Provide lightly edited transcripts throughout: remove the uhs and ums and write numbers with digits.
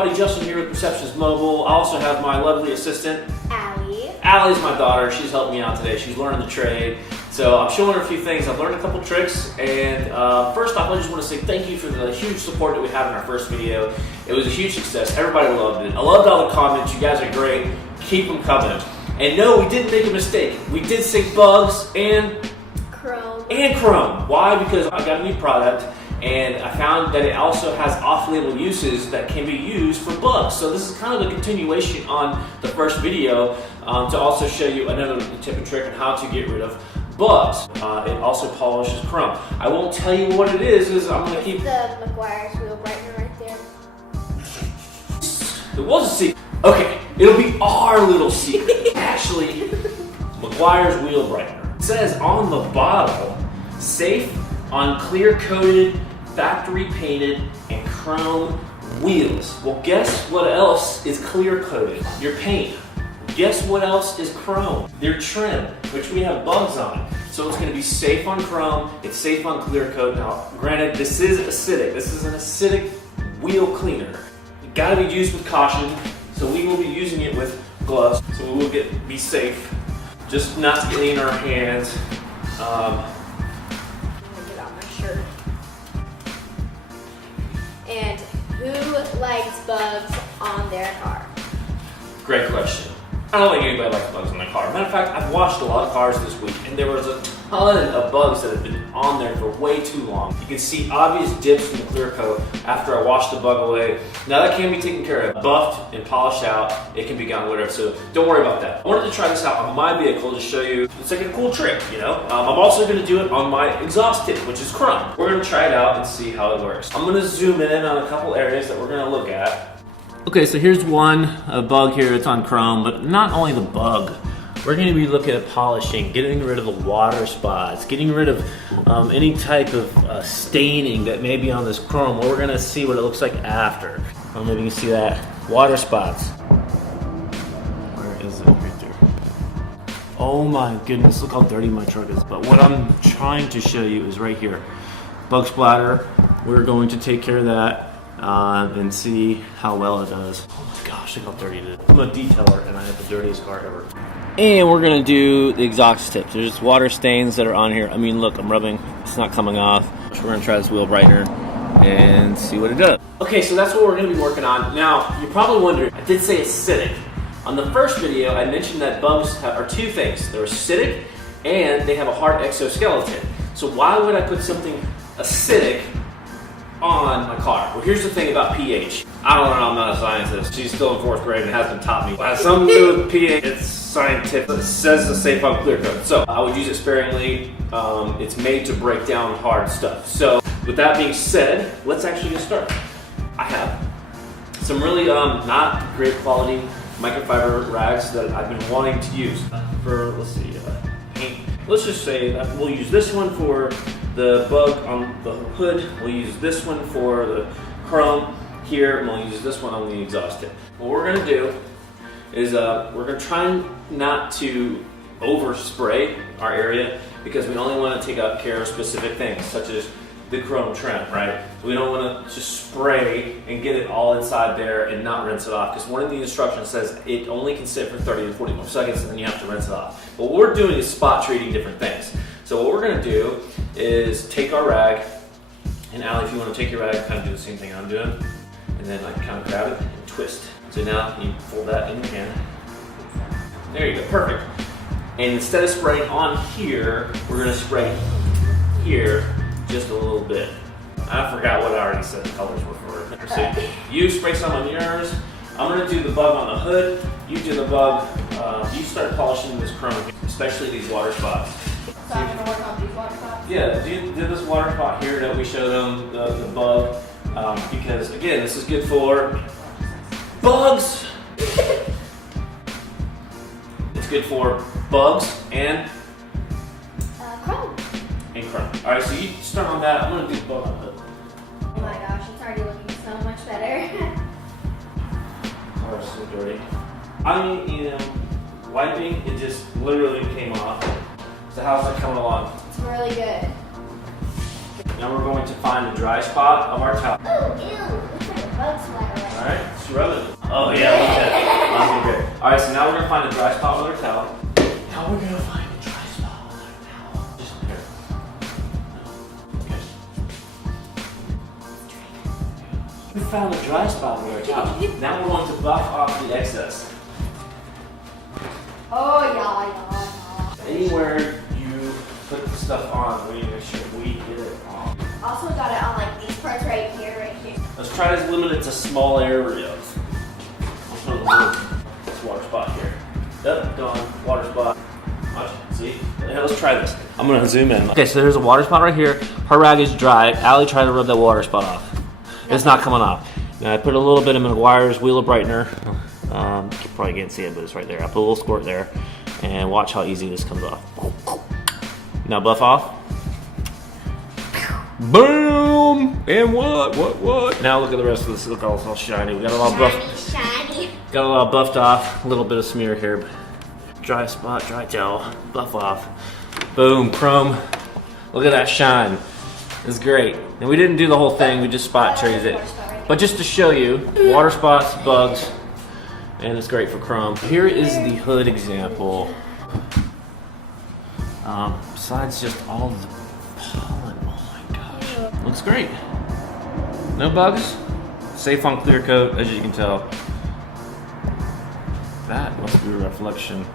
everybody, Justin here with Receptionist Mobile. I also have my lovely assistant, Allie. Allie's my daughter. She's helping me out today. She's learning the trade. So I'm showing her a few things. I've learned a couple tricks. And first off, I just want to say thank you for the huge support that we had in our first video. It was a huge success. Everybody loved it. I loved all the comments. You guys are great. Keep them coming. And no, we didn't make a mistake. We did say bugs and Chrome. Why? Because I got a new product. And I found that it also has off-label uses that can be used for bugs. So this is kind of a continuation on the first video to also show you another tip and trick on how to get rid of bugs. It also polishes Chrome. I won't tell you what it is I'm going to keep... The McGuire's wheel brightener right there. It was a secret. Okay, it'll be our little secret. Actually, McGuire's wheel brightener. It says on the bottle, safe on clear-coated, factory-painted, and chrome wheels. Well, guess what else is clear-coated? Your paint. Guess what else is chrome? Your trim, which we have bugs on. So it's going to be safe on chrome, it's safe on clear coat. Now, granted, this is acidic. This is an acidic wheel cleaner. It's got to be used with caution, so we will be using it with gloves, so we will be safe. Just not getting in our hands. And who likes bugs on their car? Great question. I don't think anybody likes bugs on their car. Matter of fact, I've washed a lot of cars this week, and there was a ton of bugs that have been on there for way too long. You can see obvious dips in the clear coat after I washed the bug away. Now that can be taken care of, buffed and polished out. It can be gone, whatever. So don't worry about that. I wanted to try this out on my vehicle to show you. It's like a cool trick, you know. I'm also going to do it on my exhaust tip, which is chrome. We're going to try it out and see how it works. I'm going to zoom in on a couple areas that we're going to look at. Okay, so here's a bug here. It's on chrome, but not only the bug. We're going to be looking at polishing, getting rid of the water spots, getting rid of any type of staining that may be on this chrome. We're going to see what it looks like after. Maybe you can see that. Water spots. Where is it? Right there. Oh my goodness, look how dirty my truck is. But what I'm trying to show you is right here. Bug splatter. We're going to take care of that. And see how well it does. Oh my gosh, look how dirty it is. I'm a detailer and I have the dirtiest car ever. And we're gonna do the exhaust tips. There's water stains that are on here. I mean, look, I'm rubbing, it's not coming off. So we're gonna try this wheel brightener and see what it does. Okay, so that's what we're gonna be working on. Now, you're probably wondering, I did say acidic. On the first video, I mentioned that bugs are two things. They're acidic and they have a hard exoskeleton. So why would I put something acidic on my car? Well, here's the thing about pH. I don't know, I'm not a scientist. She's still in 4th grade and hasn't taught me. It has something to do with pH. It's scientific. It says it's safe on clear coat. So I would use it sparingly. It's made to break down hard stuff. So with that being said, let's actually get started. I have some really not great quality microfiber rags that I've been wanting to use for, let's see, paint. Let's just say that we'll use this one for the bug on the hood. We'll use this one for the chrome here, and we'll use this one on the exhaust tip. What we're gonna do is we're gonna try not to overspray our area because we only want to take care of specific things, such as the chrome trim, right? So we don't want to just spray and get it all inside there and not rinse it off, because one of the instructions says it only can sit for 30 to 40 more seconds and then you have to rinse it off. But what we're doing is spot treating different things. So what we're going to do is take our rag, and Allie, if you want to take your rag, kind of do the same thing I'm doing, and then like kind of grab it and twist. So now you fold that in your hand. There you go, perfect. And instead of spraying on here, we're going to spray here just a little bit. I forgot what I already said the colors were for. So you spray some on yours. I'm going to do the bug on the hood. You do the bug. You start polishing this chrome, especially these water spots. So I'm going to work on these water spots? Yeah, do this water spot here that we show them, the bug, because again, this is good for bugs. It's good for bugs and Chrome. Chrome. All right, so you start on that. I'm going to do the bug on the hood. Oh my gosh, it's already looking so much better. Oh, it's so dirty. I mean, you know, wiping, it just literally came off. So how's that coming along? It's really good. Now we're going to find the dry spot of our towel. Oh, ew. Looks like a bug splatter. All right, Just rub it. Oh yeah, look at that. That's great. All right, so now we're gonna find a dry spot with our towel. Now we're gonna find a dry spot with our towel. Just here. Okay. We found a dry spot with our towel. Now we're going to buff off the excess. Oh yeah. Anywhere you put the stuff on, we need to make sure we get it on. Also got it on like these parts right here. Let's try to limit it to small areas. I'll put a little this water spot here. Yep, done. Water spot. Watch, see? Hey, let's try this. I'm gonna zoom in. Okay, so there's a water spot right here. Her rag is dry. Allie tried to rub that water spot off. It's not coming off. Now I put a little bit of McGuire's Wheel of Brightener. You probably can't see it, but it's right there. I put a little squirt there. And watch how easy this comes off. Now buff off. Boom! And what? Now look at the rest of this. Look, all it's all shiny. We got a lot buffed. Shiny. Got a lot buffed off. A little bit of smear here. Dry spot, dry towel. Buff off. Boom, chrome. Look at that shine. It's great. And we didn't do the whole thing. We just spot treated it. But just to show you, water spots, bugs, and it's great for chrome. Here is the hood example. Besides just all the pollen, oh my gosh. Looks great. No bugs. Safe on clear coat, as you can tell. That must be a reflection.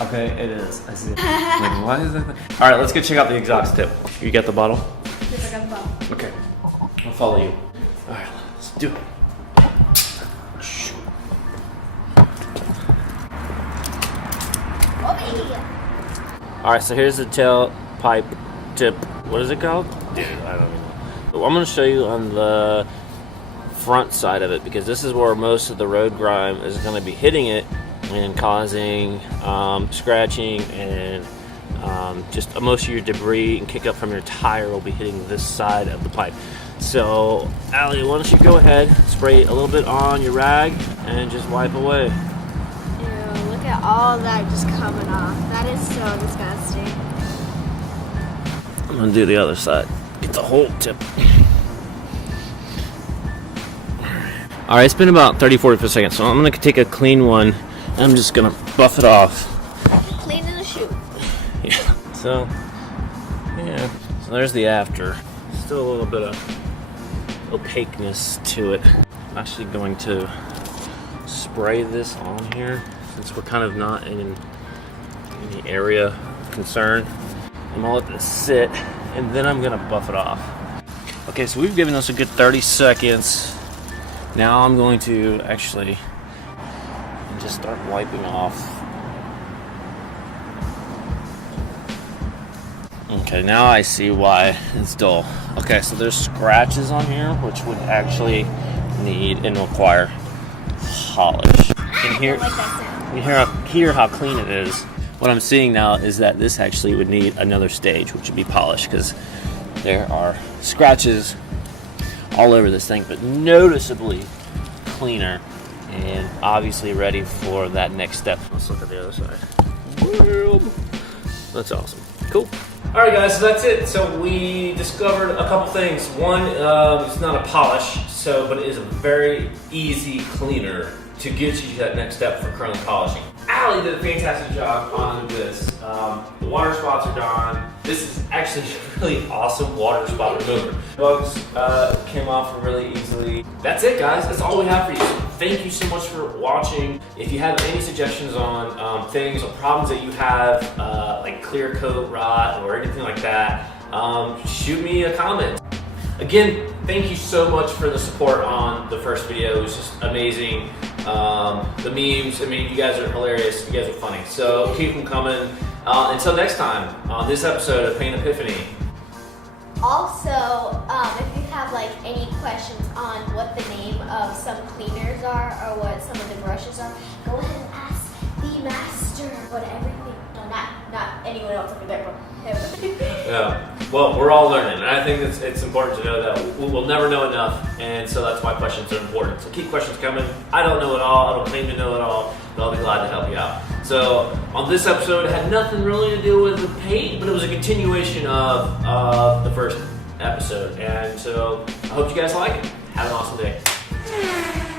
Okay, it is. I see it. Like, why is that? All right, let's go check out the exhaust tip. You got the bottle? Yes, I got the bottle. Okay, I'll follow you. All right, let's do it. All right, so here's the tailpipe tip. What is it called? Dude, I don't know. I'm gonna show you on the front side of it because this is where most of the road grime is gonna be hitting it and causing scratching and just most of your debris and kick up from your tire will be hitting this side of the pipe. So, Allie, why don't you go ahead, spray a little bit on your rag and just wipe away. Look at all that just coming off. That is so disgusting. I'm gonna do the other side. Get the whole tip. All right, it's been about 30-40 seconds, so I'm gonna take a clean one and I'm just gonna buff it off. Clean in the shoe. Yeah. So there's the after. Still a little bit of opaqueness to it. I'm actually going to spray this on here since we're kind of not in the area of concern. I'm gonna let this sit and then I'm gonna buff it off. Okay, so we've given this a good 30 seconds. Now I'm going to actually just start wiping off. Okay, now I see why it's dull. Okay, so there's scratches on here which would actually need and require polish. And here, you hear how clean it is. What I'm seeing now is that this actually would need another stage, which would be polish, because there are scratches all over this thing, but noticeably cleaner and obviously ready for that next step. Let's look at the other side. That's awesome. Cool. All right, guys, so that's it. So we discovered a couple things. One, it's not a polish, but it is a very easy cleaner to get you to that next step for chrome polishing. Allie did a fantastic job on this. The water spots are gone. This is actually a really awesome water spot remover. Bugs came off really easily. That's it, guys. That's all we have for you. So thank you so much for watching. If you have any suggestions on things or problems that you have, like clear coat rot or anything like that, shoot me a comment. Again, thank you so much for the support on the first video. It was just amazing. The memes, I mean, you guys are hilarious. You guys are funny. So keep them coming. Until next time on this episode of Paint Epiphany. Also, if you have like any questions on what the name of some cleaners are or what some of the brushes are, go ahead and ask the master. What everything. No, not anyone else over there. Yeah. Well, we're all learning, and I think it's important to know that we'll never know enough, and so that's why questions are important. So keep questions coming. I don't know it all. I don't claim to know it all, but I'll be glad to help you out. So on this episode, it had nothing really to do with the paint, but it was a continuation of the first episode, and so I hope you guys like it. Have an awesome day. Thanks.